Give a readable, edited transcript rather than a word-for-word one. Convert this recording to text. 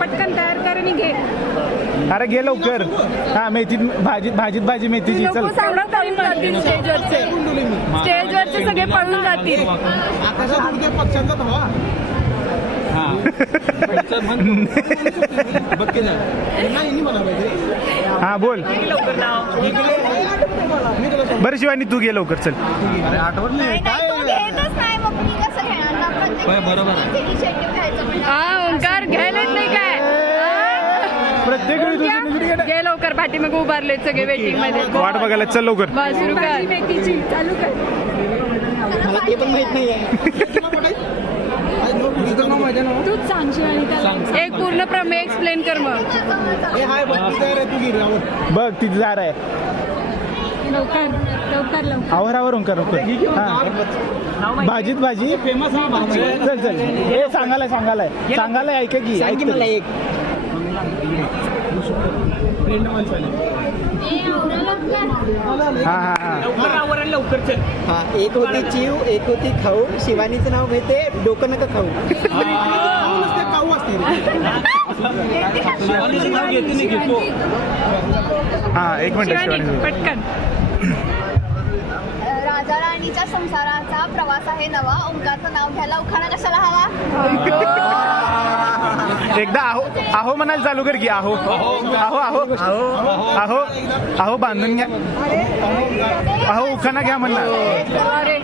पटकन तयार कर आणि घे. अरे घे लवकर. हा मेथी भाजी मेथीची. चल स्टेजवरचे सगळे पळून जातील. हा बोल. बरं शिवानी तू घे लवकर. चल ओंकार घ्यायलाच नाही काय. प्रत्येक वेळी घे लवकर. पाठी मग उभारले सगळे वेटिंग मध्ये. वाट बघायला. चल लवकर. सुरू कर. मेथीची चालू कर. मला ते पण माहित नाही तूच सांगशील. एक पूर्ण प्रमेय एक्सप्लेन कर मग. बघ तिथे जार आहे. लवकर लवकर लवकर. आवर ओंकार. भाजीत भाजी फेमस. चल चल. हे सांगायला ऐका की. मला एक लवकर चल. हा एक होती चिव एक होती खाऊ. शिवानीचं नाव माहितीये डोकं नका खाऊ. हा एक मिनिट शिवानी पटकन. राजा राणीच्या संसाराचा प्रवास आहे नवा. ओंकारचं नाव घ्यायला उखाणा कशाला हवा. एकदा आहो म्हणायला चालू कर की. आहो बांधून घ्या. उखाणा घ्या म्हणणार. अरे